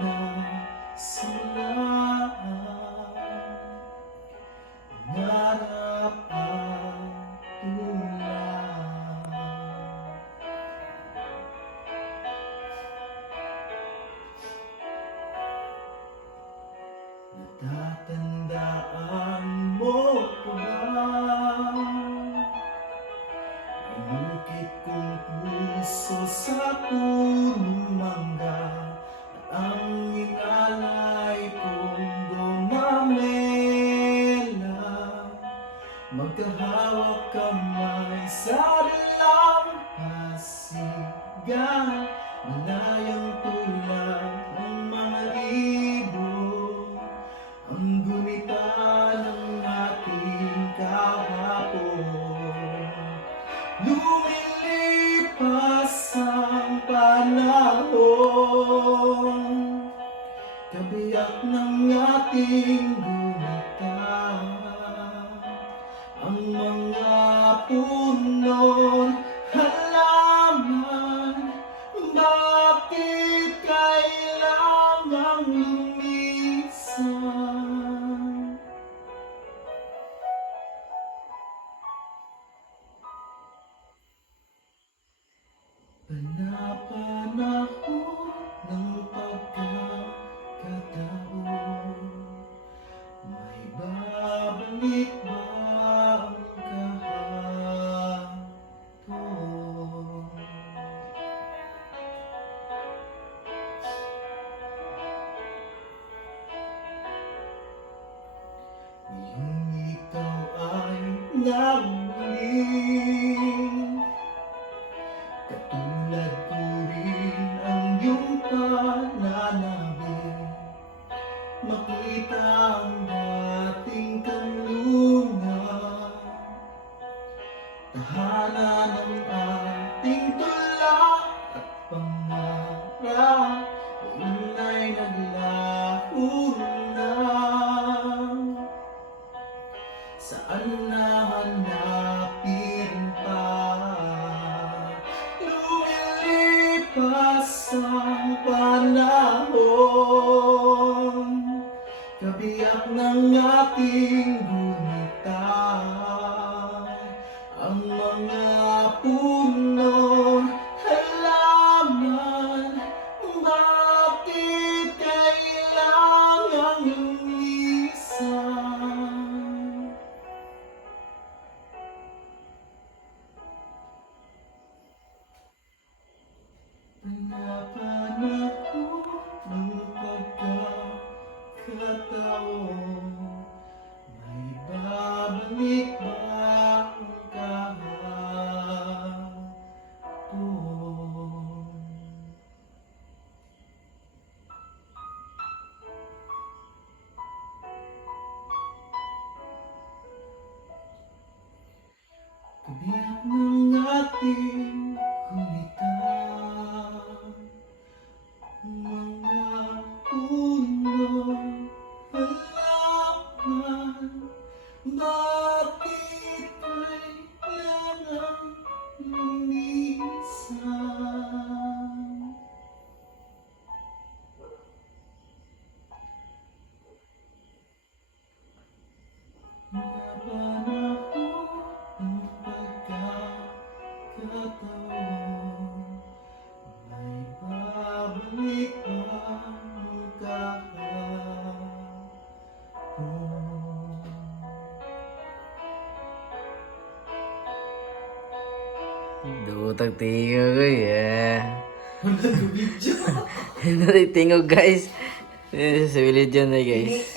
na silaan, nangarap at tulang. Natatandaan mo pa ba ang bukid kong puso sa punong mangga at ang inalay kong gumamela, magkahawak kamay sa dalampasigan, malayang tulad ng mga ibon, ang gunita ng ating kahapon. Lumilipas ang panahon, kabiyak ng ating gunita, ang mga puno, halaman, bakit kailangang lumisan? Panapanahon ng pagkakataon, may babalik ba ang kahapon? Ngayong ikaw ay nagbalik, katulad ko rin ang iyong pananabik, makita ang dating kanlungan, tahanan ng ating tula at pangarap, ngayon ay naglaho na. Saan nahanapin pa? Lumilipas ang panahon, kabiyak ng ating gunita, ang mga puno, halaman, bakit kailangang lumisan? Panapanahon ng pagkakataon, may babalik ba ang kahapon? Kabiyak ng ating gunita, mga puno, halaman, bakit kailangang lumisan? Napanahon ng pagkakataon, may babalik ba ang kahapon? Dutang tingog ya. Wala ko video. Tingog guys. Sa video na guys.